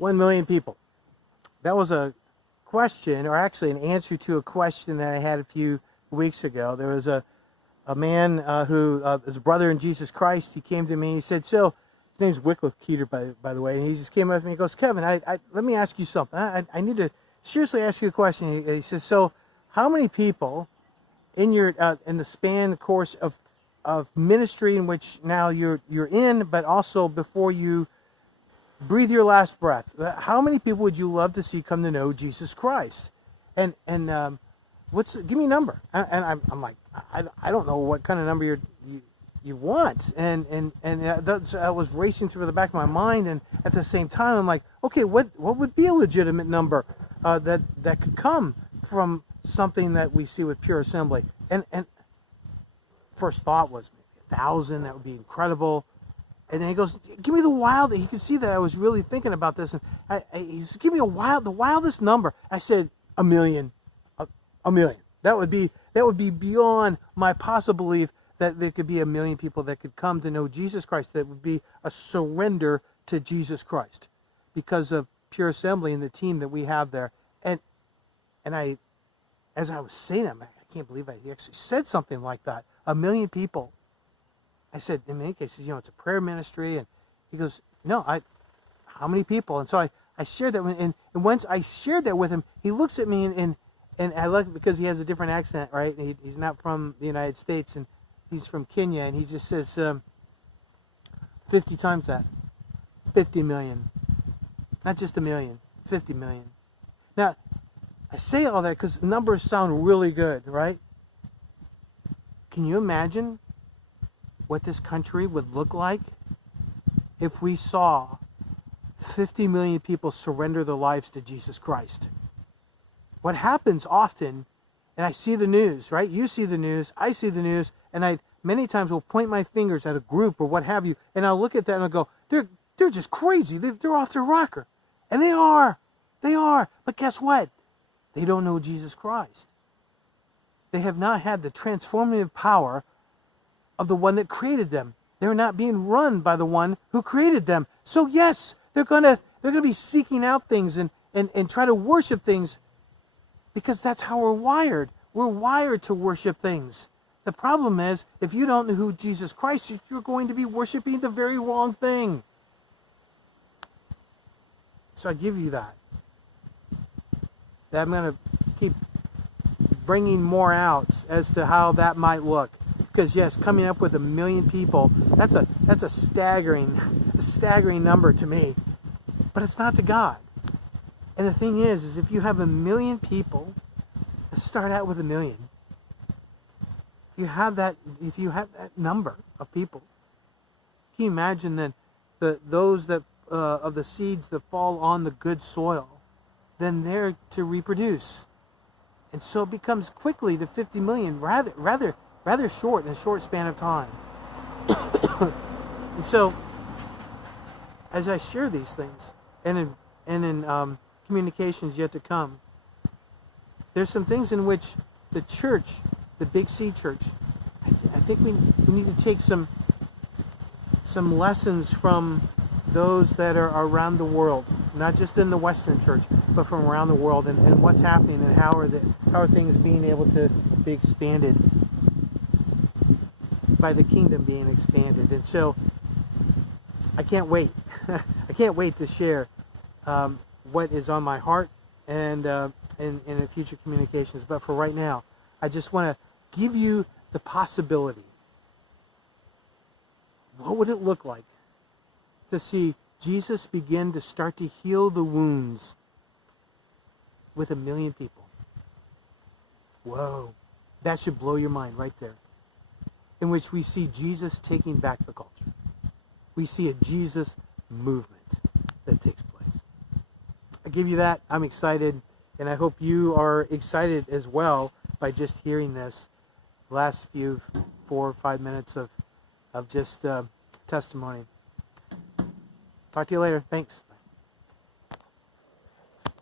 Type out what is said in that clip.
1 million people. That was a question, or actually an answer to a question that I had a few weeks ago. There was a man who is a brother in Jesus Christ. He came to me. He said, "So," his name's Wycliffe Keeter, by the way. And he just came up to me. He goes, "Kevin, let me ask you something. I need to seriously ask you a question." He says, "So, how many people in your in the span, the course of ministry in which now you're in, but also before you breathe your last breath, how many people would you love to see come to know Jesus Christ? And give me a number." And I'm like, I don't know what kind of number you want. And that was racing through the back of my mind. And at the same time, I'm like, okay, what would be a legitimate number that could come from something that we see with Pure Assembly? And first thought was maybe 1,000. That would be incredible. And then he goes, "Give me the wild." He could see that I was really thinking about this, and he said, "Give me the wildest number." I said, 1 million. A million. That would be beyond my possible belief that there could be 1 million people that could come to know Jesus Christ. That would be a surrender to Jesus Christ because of Pure Assembly and the team that we have there. And I, as I was saying that, I can't believe he actually said something like that. 1 million people. I said, in many cases, it's a prayer ministry. And he goes, "No, how many people?" And so I shared that, and once I shared that with him, he looks at me and I look, because he has a different accent, right? He's not from the United States, and he's from Kenya, and he just says, 50 times that. 50 million. Not just 1 million, 50 million. Now, I say all that because numbers sound really good, right? Can you imagine what this country would look like if we saw 50 million people surrender their lives to Jesus Christ? What happens often, and I see the news, right? You see the news, I see the news, and I many times will point my fingers at a group or what have you, and I'll look at that and I'll go, they're just crazy. They're off their rocker. And they are. But guess what? They don't know Jesus Christ. They have not had the transformative power of the one that created them. They're not being run by the one who created them. So yes, they're gonna be seeking out things and try to worship things, because that's how we're wired. We're wired to worship things. The problem is, if you don't know who Jesus Christ is, you're going to be worshiping the very wrong thing. So I give you that. I'm going to keep bringing more out as to how that might look. Because yes, coming up with 1 million people, that's a staggering number to me. But it's not to God. And the thing is if you have 1 million people, let's start out with 1 million. If you have that number of people, can you imagine that those that of the seeds that fall on the good soil, then they're to reproduce, and so it becomes quickly the 50 million, rather short, in a short span of time. And so, as I share these things, and in communications yet to come, there's some things in which the church, the Big C Church, I think we need to take some lessons from those that are around the world, not just in the Western Church, but from around the world, and what's happening, and how are things being able to be expanded by the kingdom being expanded. And so I can't wait. I can't wait to share what is on my heart and in the future communications. But for right now, I just want to give you the possibility. What would it look like to see Jesus begin to start to heal the wounds with 1 million people? Whoa, that should blow your mind right there. In which we see Jesus taking back the culture. We see a Jesus movement that takes place. I give you that. I'm excited, and I hope you are excited as well by just hearing this last few 4 or 5 minutes of just testimony. Talk to you later. Thanks.